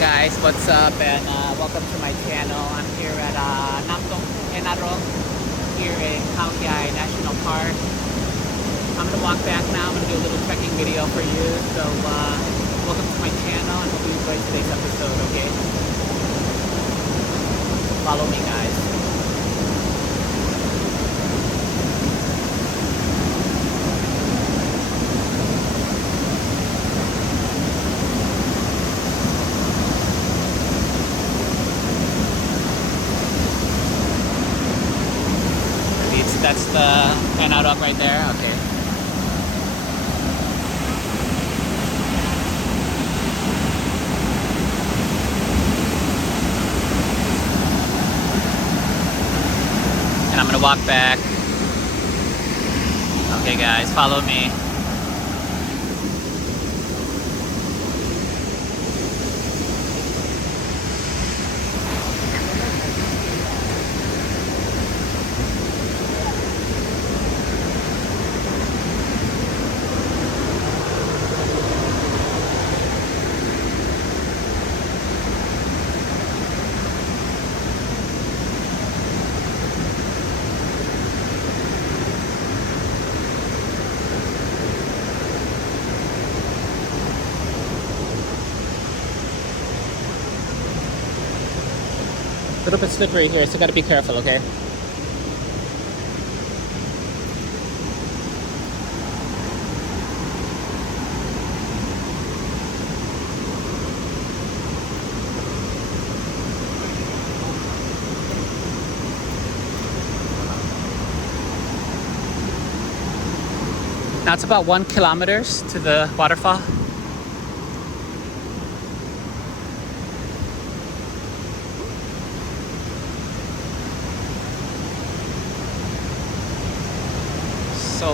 guys, what's up and welcome to my channel. I'm here at Namtong Haew Narok here in Khao Yai National Park. I'm gonna walk back now. I'm gonna do a little trekking video for you. So welcome to my channel and hope you enjoyed today's episode, okay? Follow me guys. That's the Haew Narok right there. Okay. And I'm gonna walk back. Okay guys, follow me. A little bit slippery here, so gotta be careful, okay? Now it's about 1 kilometer to the waterfall. So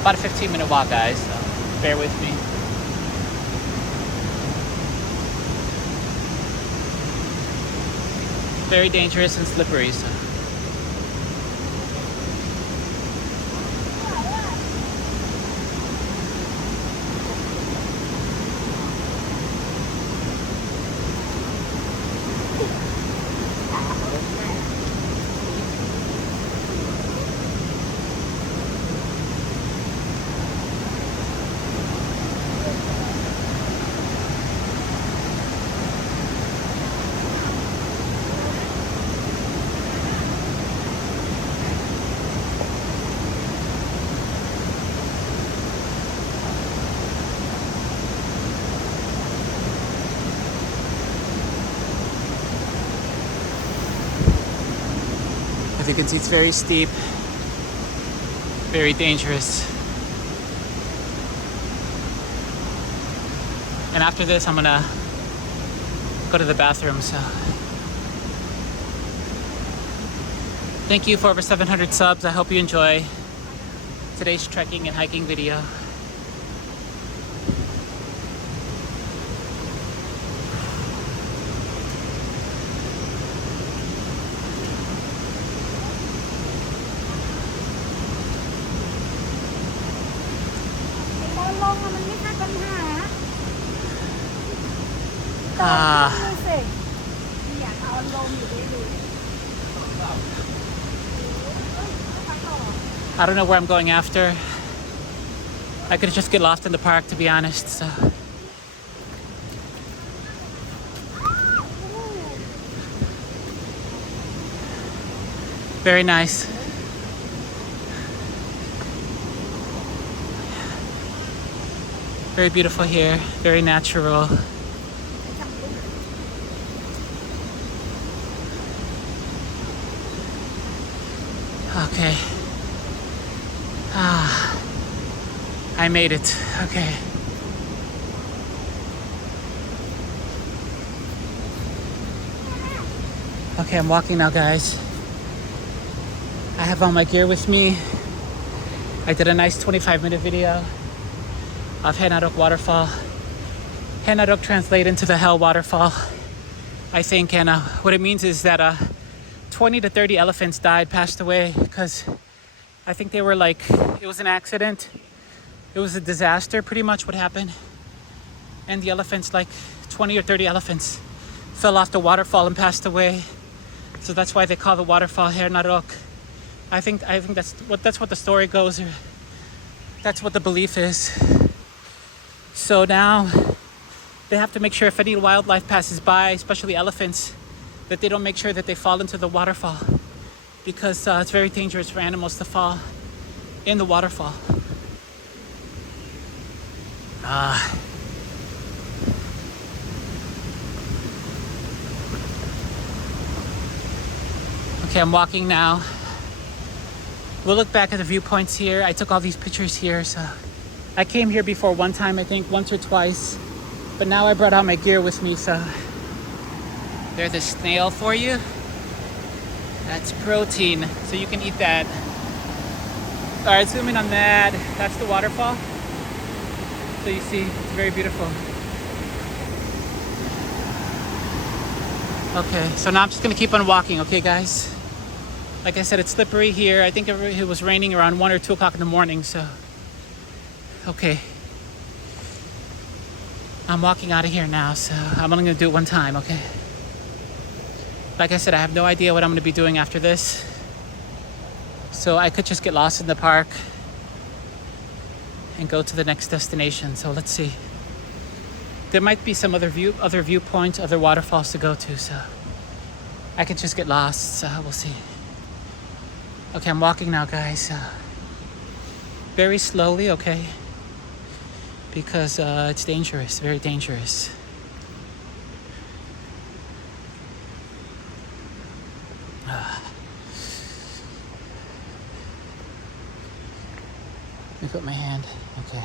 about a 15-minute walk guys, so bear with me. Very dangerous and slippery, so. As you can see, it's very steep, very dangerous. And after this, I'm gonna go to the bathroom, so. Thank you for over 700 subs. I hope you enjoy today's trekking and hiking video. I don't know where I'm going after. I could just get lost in the park, to be honest, so. Very nice. Very beautiful here, very natural. Okay. I made it. Okay. Okay, I'm walking now, guys. I have all my gear with me. I did a nice 25-minute video of Haew Narok Waterfall. Haew Narok translate into the Hell Waterfall, I think, and what it means is that 20 to 30 elephants passed away, because I think they were like, it was an accident. It was a disaster, pretty much what happened. and the elephants, like 20 or 30 elephants, fell off the waterfall and passed away. So that's why they call the waterfall Haew Narok. I think that's what the story goes, or that's what the belief is. So now they have to make sure if any wildlife passes by, especially elephants, that they don't make sure that they fall into the waterfall, because it's very dangerous for animals to fall in the waterfall. Okay, I'm walking now. We'll look back at the viewpoints here. I took all these pictures here, so I came here before one time, I think once or twice, but now I brought out my gear with me. So there's a snail for you. That's protein, so you can eat that. All right, zoom in on that. That's the waterfall. So you see, it's very beautiful. Okay, so now I'm just gonna keep on walking, okay guys? Like I said, it's slippery here. I think it was raining around 1 or 2 o'clock in the morning, so. Okay. I'm walking out of here now, so I'm only gonna do it one time, okay? Like I said, I have no idea what I'm gonna be doing after this. So I could just get lost in the park and go to the next destination, so let's see. There might be some other viewpoints, other waterfalls to go to, so I could just get lost, so we'll see. Okay, I'm walking now, guys. Very slowly, okay? Because it's dangerous, very dangerous. Let me put my hand, okay.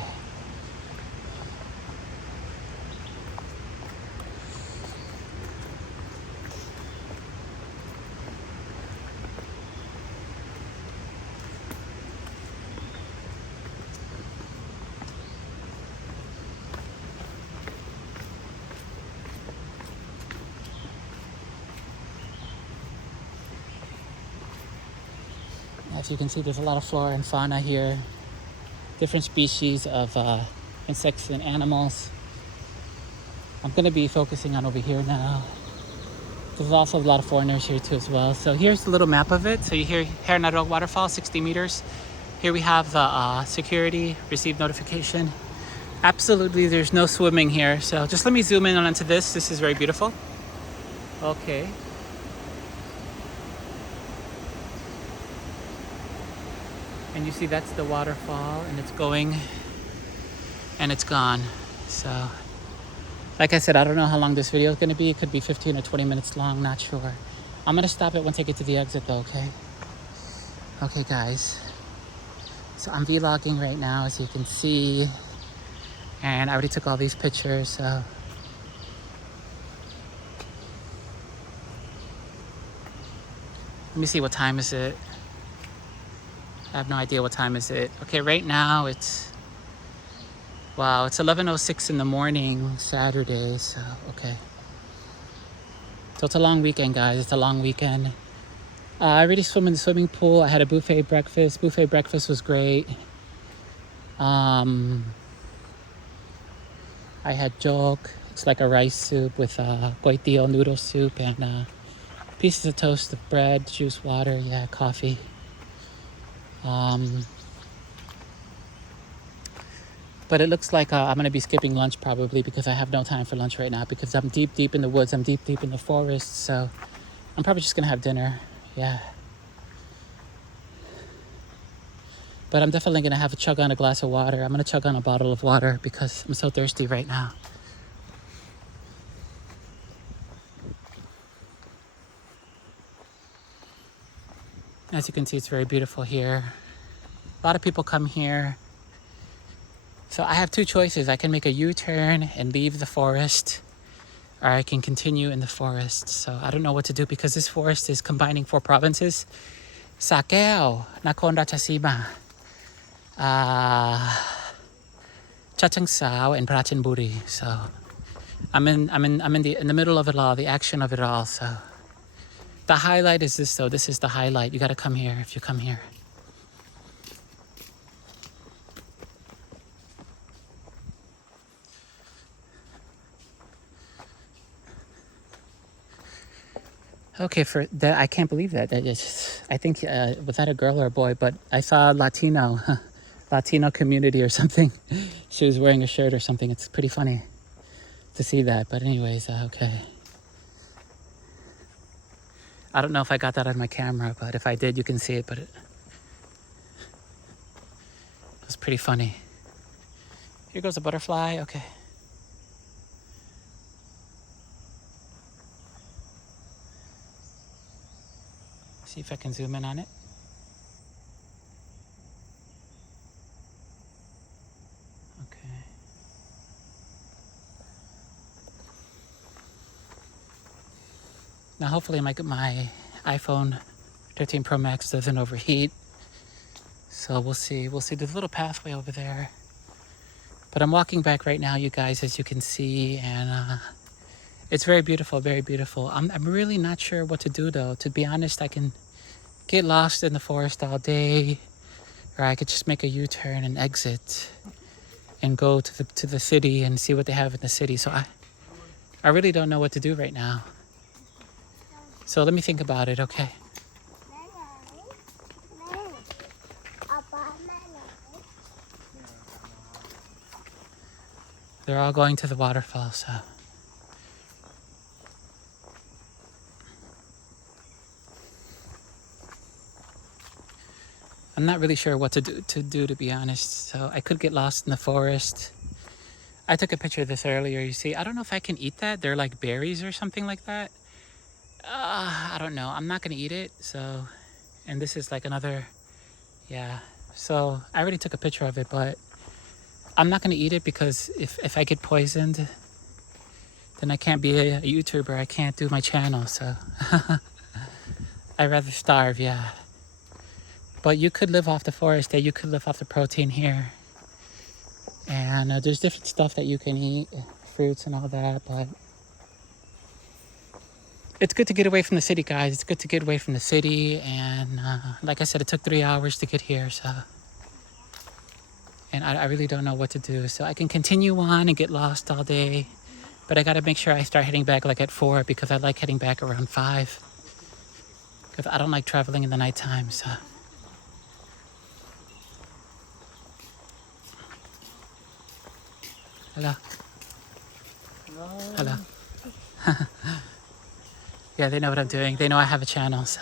As you can see, there's a lot of flora and fauna here. Different species of insects and animals. I'm gonna be focusing on over here now. There's also a lot of foreigners here too as well. So here's a little map of it. So you hear Haew Narok Waterfall, 60 meters. Here we have the security, received notification. Absolutely, there's no swimming here. So just let me zoom in onto this. This is very beautiful. Okay. And you see that's the waterfall, and it's going and it's gone. So like I said, I don't know how long this video is going to be. It could be 15 or 20 minutes long, not sure. I'm going to stop it once I get to the exit though, okay? Okay guys, so I'm vlogging right now, as you can see, and I already took all these pictures, so let me see, what time is it? I have no idea what time is it. Okay, right now it's, wow, it's 11:06 in the morning, Saturday, so okay. So it's a long weekend, guys, it's a long weekend. I already swam in the swimming pool. I had a buffet breakfast. Buffet breakfast was great. I had jok. It's like a rice soup with kway teow noodle soup and pieces of toast of bread, juice, water, yeah, coffee. But it looks like I'm gonna be skipping lunch probably, because I have no time for lunch right now, because I'm deep in the woods. I'm deep in the forest, so I'm probably just gonna have dinner. Yeah. But I'm definitely gonna have a chug on a glass of water. I'm gonna chug on a bottle of water because I'm so thirsty right now. As you can see, it's very beautiful here. A lot of people come here. So I have two choices. I can make a U-turn and leave the forest, or I can continue in the forest. So I don't know what to do, because this forest is combining 4 provinces: Sa Kaeo, Nakhon Ratchasima, Chachangsao, and Prachinburi. So I'm in the middle of it all, the action of it all. So the highlight is this though. This is the highlight. You got to come here if you come here. Okay, for that, I can't believe that. That is, I think was that a girl or a boy? But I saw Latino, Latino community or something. She was wearing a shirt or something. It's pretty funny to see that. But anyways, okay. I don't know if I got that on my camera, but if I did, you can see it. But it was pretty funny. Here goes a butterfly. Okay. See if I can zoom in on it. Okay. Now hopefully my iPhone 13 Pro Max doesn't overheat. So we'll see. We'll see. There's a little pathway over there. But I'm walking back right now, you guys, as you can see, and it's very beautiful, very beautiful. I'm really not sure what to do though. To be honest, I can get lost in the forest all day, or I could just make a U-turn and exit and go to the city and see what they have in the city. So I really don't know what to do right now. So let me think about it, okay? They're all going to the waterfall, so. I'm not really sure what to do to be honest. So I could get lost in the forest. I took a picture of this earlier, you see. I don't know if I can eat that. They're like berries or something like that. I don't know. I'm not gonna eat it, so. And this is like another, yeah. So I already took a picture of it, but I'm not gonna eat it because if I get poisoned, then I can't be a YouTuber. I can't do my channel, so. I'd rather starve, yeah. But you could live off the forest there. You could live off the protein here. And there's different stuff that you can eat, fruits and all that, but it's good to get away from the city, guys. It's good to get away from the city. And like I said, it took 3 hours to get here, so. And I really don't know what to do. So I can continue on and get lost all day, but I gotta make sure I start heading back like at 4 because I like heading back around 5. Because I don't like traveling in the nighttime, so. Hello. Hello. Yeah, they know what I'm doing. They know I have a channel, so.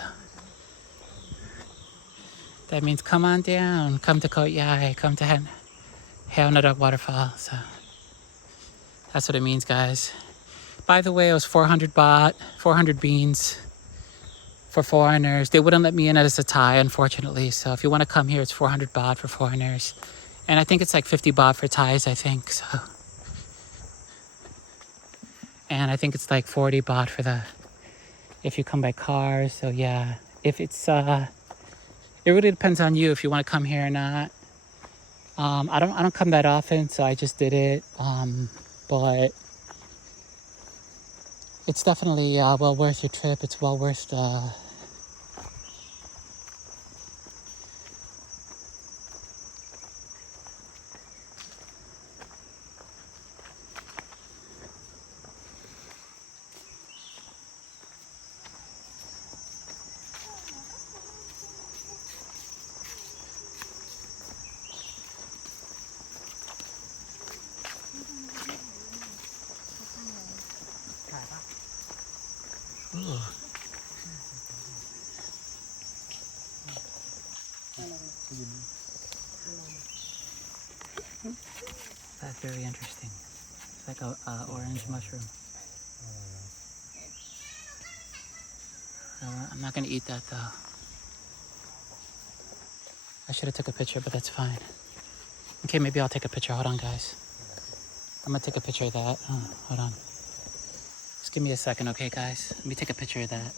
That means come on down. Come to Khao Yai. Come to Haew Narok Waterfall, so. That's what it means, guys. By the way, it was 400 baht, 400 beans for foreigners. They wouldn't let me in as a Thai, unfortunately. So if you want to come here, it's 400 baht for foreigners. And I think it's like 50 baht for Thais, I think, so. And I think it's like 40 baht for if you come by car, so yeah. If it's, it really depends on you if you want to come here or not. I don't come that often, so I just did it. But it's definitely well worth your trip. It's well worth Ooh. That's very interesting. It's like a orange mushroom. I'm not gonna eat that though. I should have took a picture, but that's fine. Okay, maybe I'll take a picture. Hold on, guys. I'm gonna take a picture of that. Hold on. Just give me a second, okay, guys? Let me take a picture of that.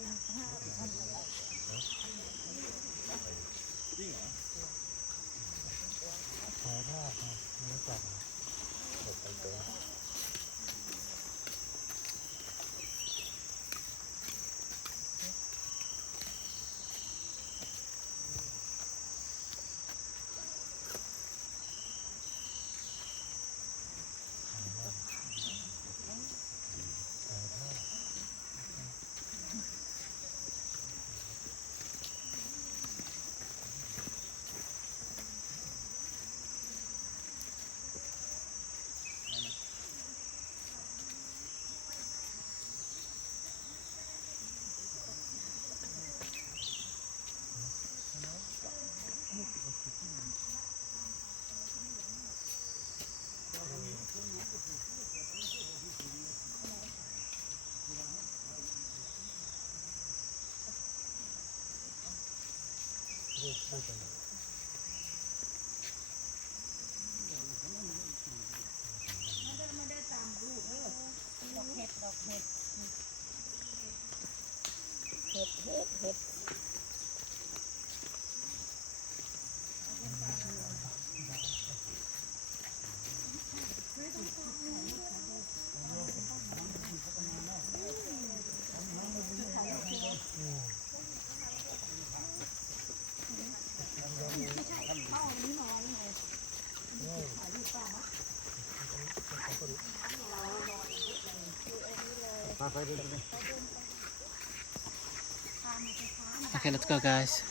Okay, let's go, guys.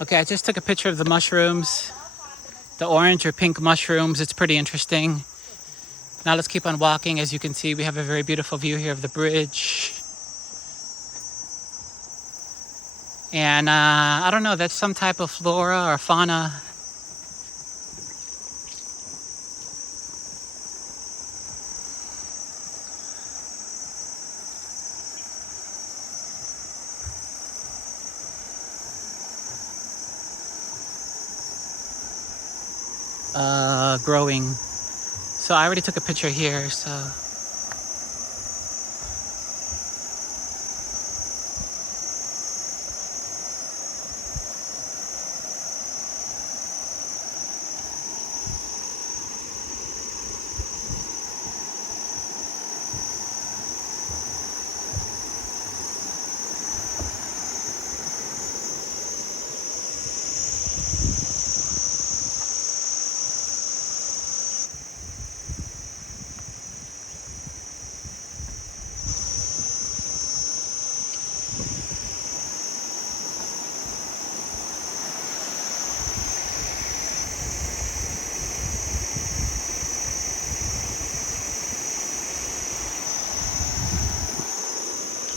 Okay, I just took a picture of the mushrooms, the orange or pink mushrooms. It's pretty interesting. Now let's keep on walking. As you can see, we have a very beautiful view here of the bridge. And I don't know, that's some type of flora or fauna. Growing. So I already took a picture here, so.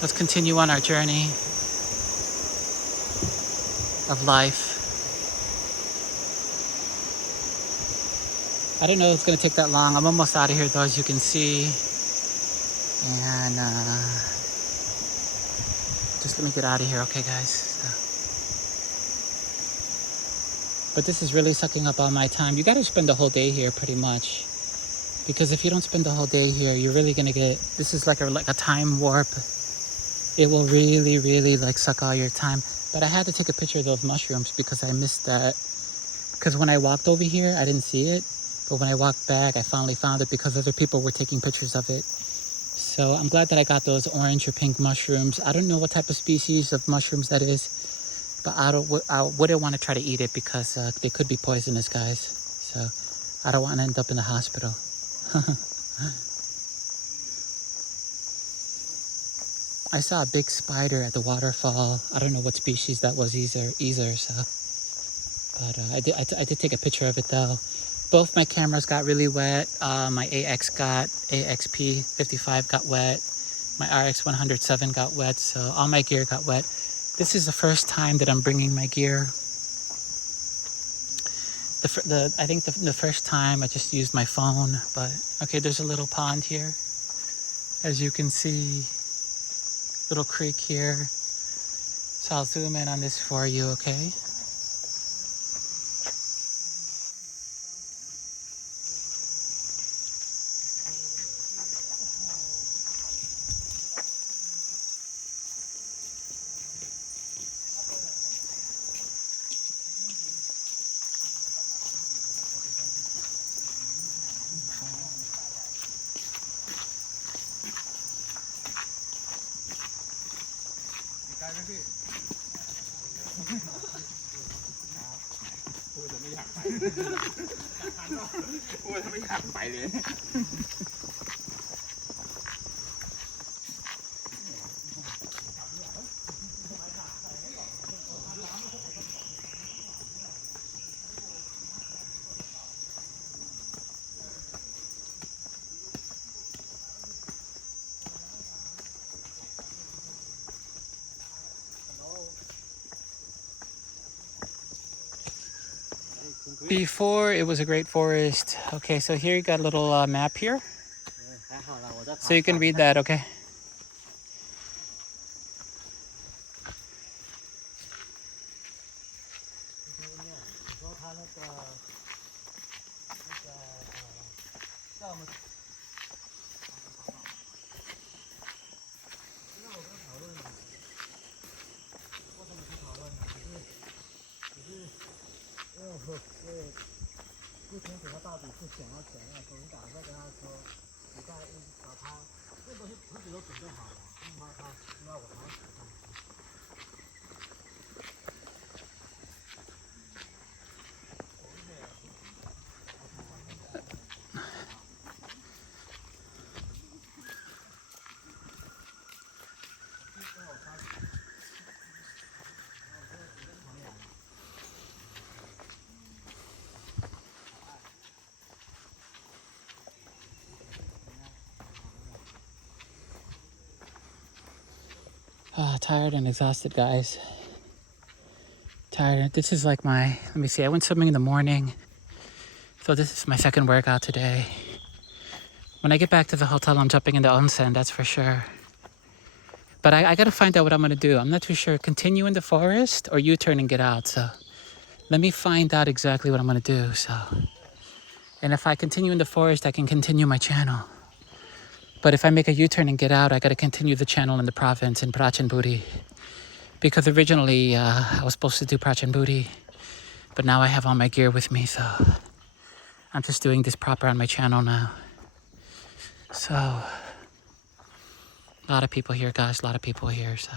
Let's continue on our journey of life. I didn't know it was going to take that long. I'm almost out of here though, as you can see. And just let me get out of here, okay, guys? So. But this is really sucking up all my time. You got to spend the whole day here pretty much. Because if you don't spend the whole day here, you're really going to get... This is like a time warp. It will really, really like suck all your time. But I had to take a picture of those mushrooms because I missed that. Because when I walked over here, I didn't see it. But when I walked back, I finally found it because other people were taking pictures of it. So I'm glad that I got those orange or pink mushrooms. I don't know what type of species of mushrooms that is. But I wouldn't want to try to eat it because they could be poisonous, guys. So I don't want to end up in the hospital. I saw a big spider at the waterfall. I don't know what species that was either. So, but I did take a picture of it though. Both my cameras got really wet. My AXP 55 got wet. My RX 107 got wet. So all my gear got wet. This is the first time that I'm bringing my gear. I think the first time I just used my phone. But okay, there's a little pond here, as you can see. Little creek here. So I'll zoom in on this for you, okay? Before it was a great forest. Okay, so here you got a little map here. So you can read that, okay? 不清楚他到底是想要怎样，所以你赶快跟他说，你再找他，这东西池子都准备好了，他需要我拿给他。Tired and exhausted, guys. Tired. This is like let me see, I went swimming in the morning. So this is my second workout today. When I get back to the hotel, I'm jumping into onsen, that's for sure. But I gotta find out what I'm gonna do. I'm not too sure. Continue in the forest or U-turn and get out. So let me find out exactly what I'm gonna do. And if I continue in the forest, I can continue my channel. But if I make a U-turn and get out, I gotta continue the channel in the province in Prachinburi. Because originally I was supposed to do Prachinburi, but now I have all my gear with me, so I'm just doing this proper on my channel now. So a lot of people here, guys, a lot of people here, so.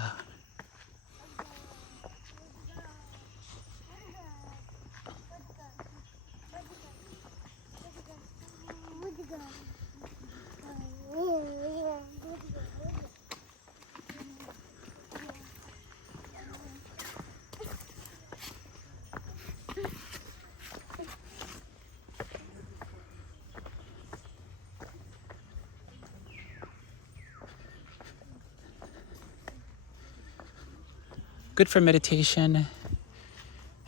Good for meditation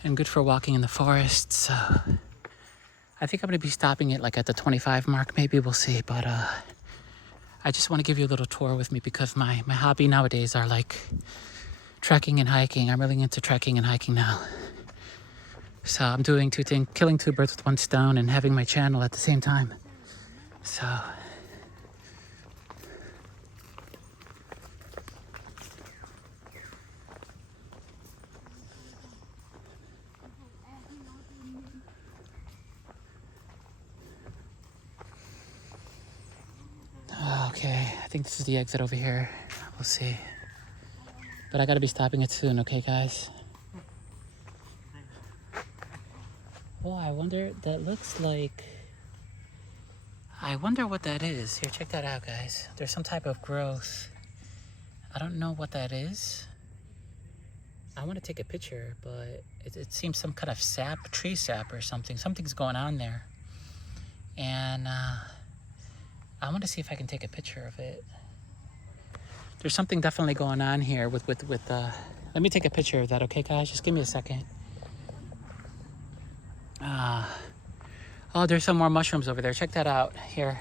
and good for walking in the forest. So I think I'm gonna be stopping it like at the 25 mark, maybe we'll see. But I just want to give you a little tour with me because my hobby nowadays are like trekking and hiking. I'm really into trekking and hiking now. So I'm doing two things, killing two birds with one stone and having my channel at the same time. So okay, I think this is the exit over here. We'll see. But I gotta be stopping it soon, okay, guys? Oh, I wonder, that looks like... I wonder what that is. Here, check that out, guys. There's some type of growth. I don't know what that is. I want to take a picture, but it seems some kind of sap, tree sap or something. Something's going on there. And I want to see if I can take a picture of it. There's something definitely going on here with let me take a picture of that, okay, guys? Just give me a second. Oh, there's some more mushrooms over there. Check that out. Here.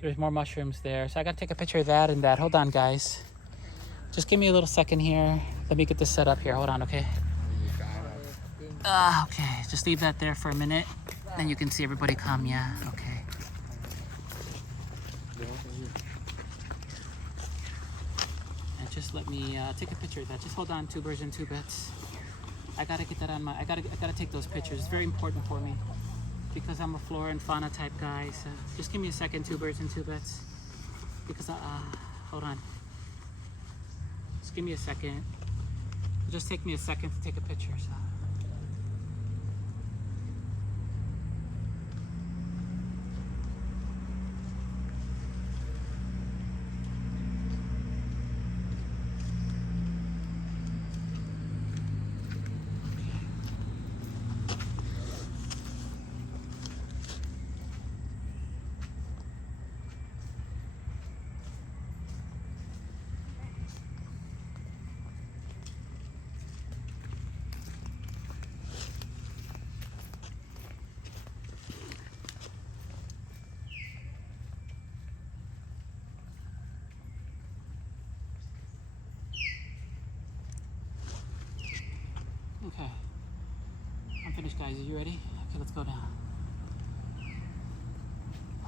There's more mushrooms there. So I gotta take a picture of that and that. Hold on, guys. Just give me a little second here. Let me get this set up here. Hold on, okay? Okay. Just leave that there for a minute. Then you can see everybody come. Yeah, okay. And just let me take a picture of that. Just hold on, two birds and two bits. I gotta get that on my, I gotta take those pictures. It's very important for me because I'm a flora and fauna type guy. So just give me a second, two birds and two bits. Because hold on. Just give me a second. It'll just take me a second to take a picture. So. guys. Are you ready? Okay, let's go down.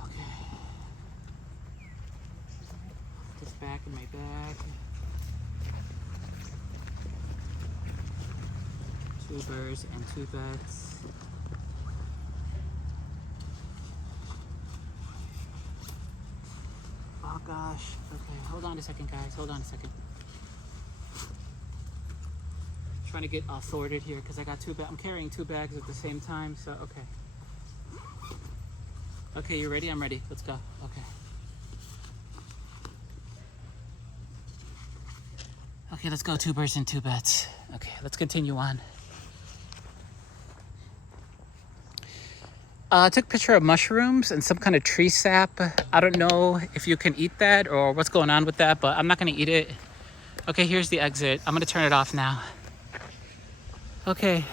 Okay. This back in my bag. 2 birds and 2 beds. Oh gosh. Okay, hold on a second, guys. Hold on a second. Trying to get all sorted here because I got 2 bags. I'm carrying 2 bags at the same time, so okay. Okay, you ready? I'm ready. Let's go. Okay. Okay, let's go. 2 birds and 2 beds. Okay, let's continue on. I took a picture of mushrooms and some kind of tree sap. I don't know if you can eat that or what's going on with that, but I'm not going to eat it. Okay, here's the exit. I'm going to turn it off now. Okay.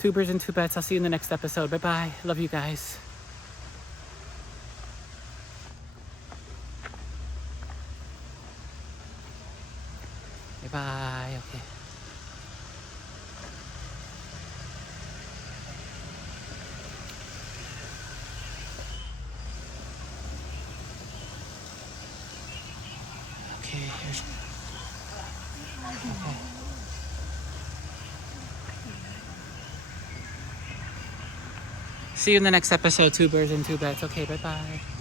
2 birds and 2 beds. I'll see you in the next episode. Bye-bye. Love you guys. Bye-bye. Okay. Okay, here's... Okay. See you in the next episode, 2 birds and 2 beds. Okay, bye-bye.